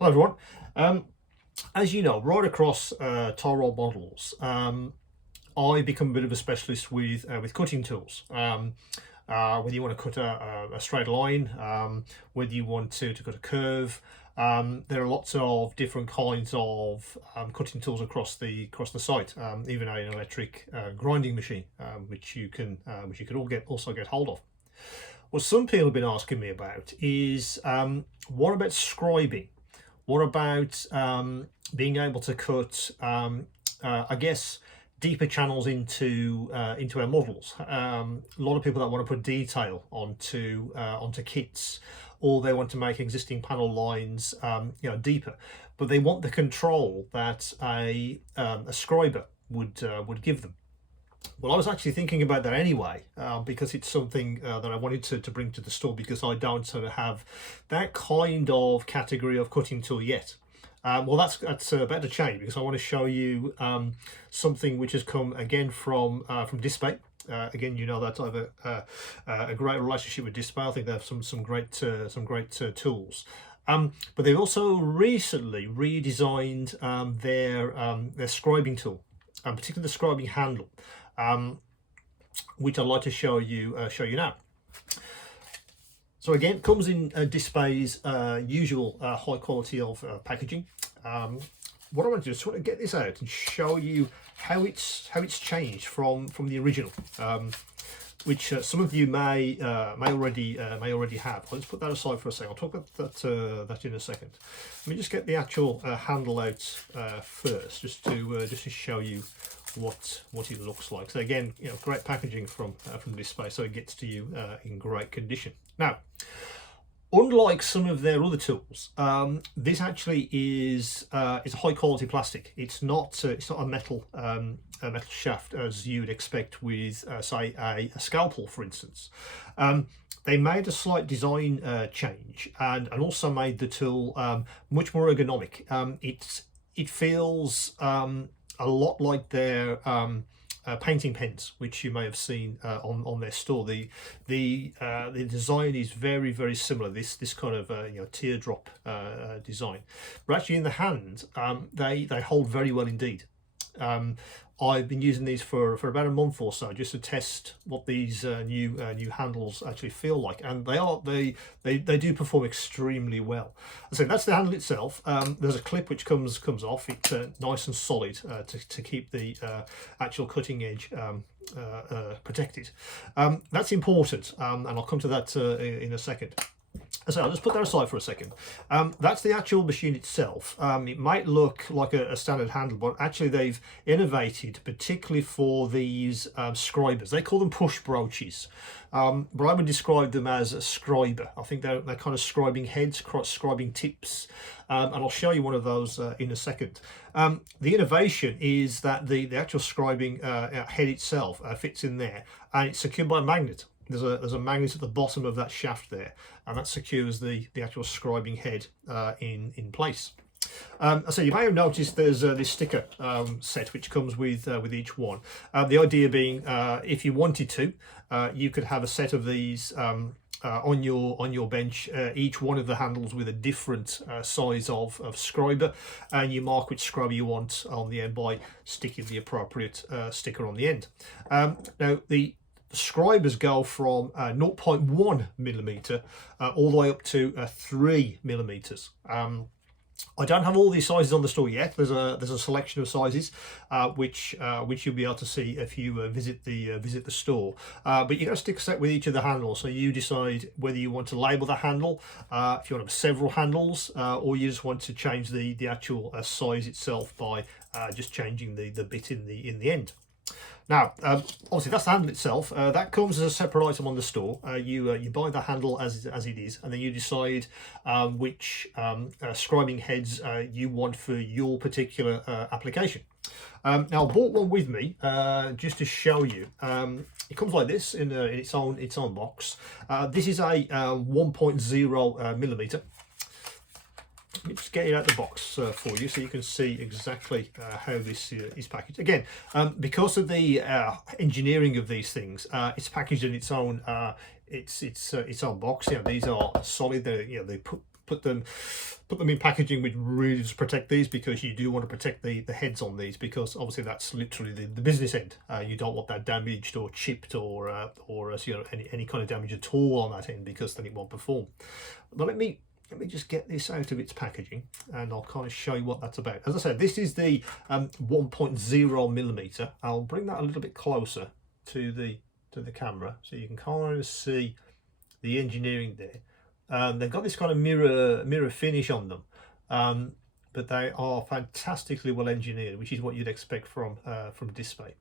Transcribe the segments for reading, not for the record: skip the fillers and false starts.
Hello everyone. As you know, right across tile roll models, I become a bit of a specialist with cutting tools. Whether you want to cut a straight line, whether you want to cut a curve, there are lots of different kinds of cutting tools across the site. Even an electric grinding machine, which you can also get hold of. What some people have been asking me about is what about scribing? What about being able to cut, I guess, deeper channels into our models? A lot of people that want to put detail onto kits, or they want to make existing panel lines, deeper, but they want the control that a scriber would give them. Well, I was actually thinking about that anyway, because it's something that I wanted to bring to the store, because I don't sort of have that kind of category of cutting tool yet. Well, that's about to change, because I want to show you something which has come again from Dspaie. Again, you know that I have a great relationship with Dspaie. I think they have some great tools. But they've also recently redesigned their scribing tool, particularly the scribing handle, which I'd like to show you now. So again, it comes in Dspaie's usual high quality of packaging. What I want to do is sort of get this out and show you how it's changed from the original, which some of you may already have. Let's put that aside for a second. I'll talk about that in a second. Let me just get the actual handle out first, just to show you what it looks like. So again, great packaging from Dspaie, so it gets to you in great condition. Now, unlike some of their other tools, this actually is a high quality plastic. It's not a metal shaft as you would expect with say a scalpel, for instance. They made a slight design change and also made the tool much more ergonomic. It feels a lot like their painting pens, which you may have seen on their store. The design is very similar. This kind of teardrop design, but actually in the hand they hold very well indeed. I've been using these for about a month or so, just to test what these new handles actually feel like, and they do perform extremely well. So that's the handle itself. There's a clip which comes off. It's nice and solid to keep the actual cutting edge protected. That's important, and I'll come to that in a second. So I'll just put that aside for a second. That's the actual machine itself. It might look like a standard handle, but actually they've innovated, particularly for these scribers. They call them push broaches, but I would describe them as a scriber. I think they're kind of scribing heads, scribing tips, and I'll show you one of those in a second. The innovation is that the actual scribing head itself fits in there, and it's secured by a magnet. There's a magnet at the bottom of that shaft there, and that secures the actual scribing head in place. So you may have noticed there's this sticker set which comes with each one. The idea being, if you wanted to, you could have a set of these on your bench, each one of the handles with a different size of scriber, and you mark which scriber you want on the end by sticking the appropriate sticker on the end. Now the scribers go from 0.1 millimeter all the way up to 3 millimeters. I don't have all these sizes on the store yet. There's a selection of sizes which you'll be able to see if you visit the store. But you got to stick a set with each of the handles, so you decide whether you want to label the handle, if you want to have several handles, or you just want to change the actual size itself by just changing the bit in the end. Now, obviously that's the handle itself. That comes as a separate item on the store. You buy the handle as it is, and then you decide which scribing heads you want for your particular application. Now, I bought one with me just to show you. It comes like this in its own box. This is a 1.0 millimeter. Let me just get it out the box for you, so you can see exactly how this is packaged. Again, because of the engineering of these things, it's packaged in its own own box. These are solid. They put them in packaging which really just protect these, because you do want to protect the heads on these, because obviously that's literally the business end. You don't want that damaged or chipped or you know, any kind of damage at all on that end, because then it won't perform. But let me just get this out of its packaging, and I'll kind of show you what that's about. As I said, this is the 1.0 millimeter. I'll bring that a little bit closer to the camera so you can kind of see the engineering there. They've got this kind of mirror finish on them, but they are fantastically well engineered, which is what you'd expect from Dspiae.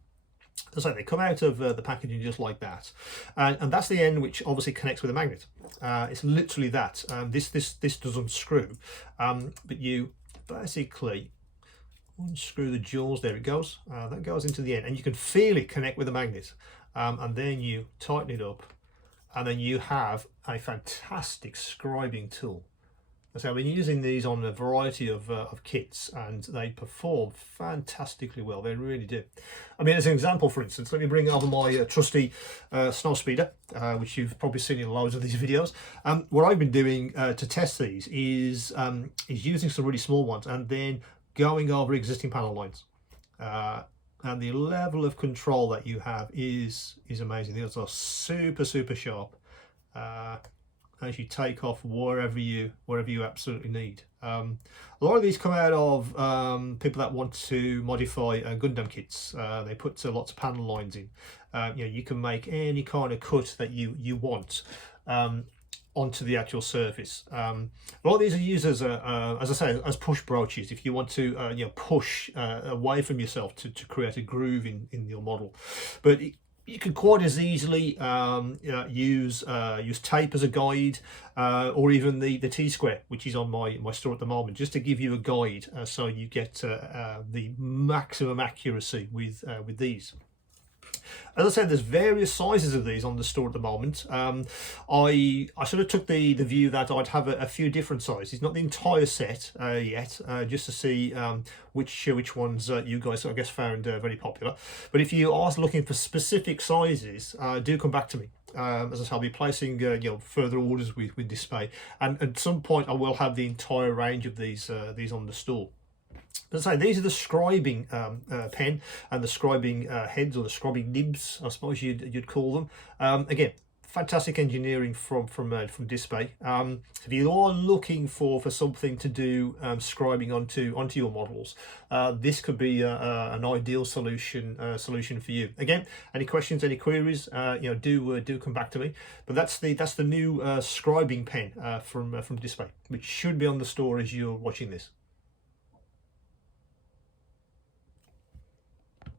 So they come out of the packaging just like that, and that's the end which obviously connects with a magnet. It's literally that. This doesn't screw, but you basically unscrew the jaws. There it goes. That goes into the end, and you can feel it connect with the magnet, and then you tighten it up, and then you have a fantastic scribing tool. So I've been using these on a variety of kits, and they perform fantastically well. They really do. I mean, as an example, for instance, let me bring over my trusty snow speeder, which you've probably seen in loads of these videos. What I've been doing to test these is using some really small ones and then going over existing panel lines. And the level of control that you have is amazing. These are super sharp. As you take off wherever you absolutely need. A lot of these come out of people that want to modify Gundam kits. They put lots of panel lines in. You know, you can make any kind of cut that you want onto the actual surface. A lot of these are used as I say, as push broaches. If you want to you know, push away from yourself to create a groove in your model, but you can quite as easily use tape as a guide, or even the T-square, which is on my store at the moment, just to give you a guide, so you get the maximum accuracy with these. As I said, there's various sizes of these on the store at the moment. I sort of took the view that I'd have a few different sizes, not the entire set yet, just to see which ones you guys, I guess, found very popular. But if you are looking for specific sizes, do come back to me. As I say, I'll be placing you know, further orders with Dspaie, and at some point I will have the entire range of these on the store. But say these are the scribing pen and the scribing heads, or the scribing nibs, I suppose you'd call them. Again, fantastic engineering from Dspaie. If you are looking for something to do scribing onto your models, this could be an ideal solution for you. Again, any questions, any queries, you know, do come back to me. But that's the new scribing pen from Dspaie, which should be on the store as you're watching this.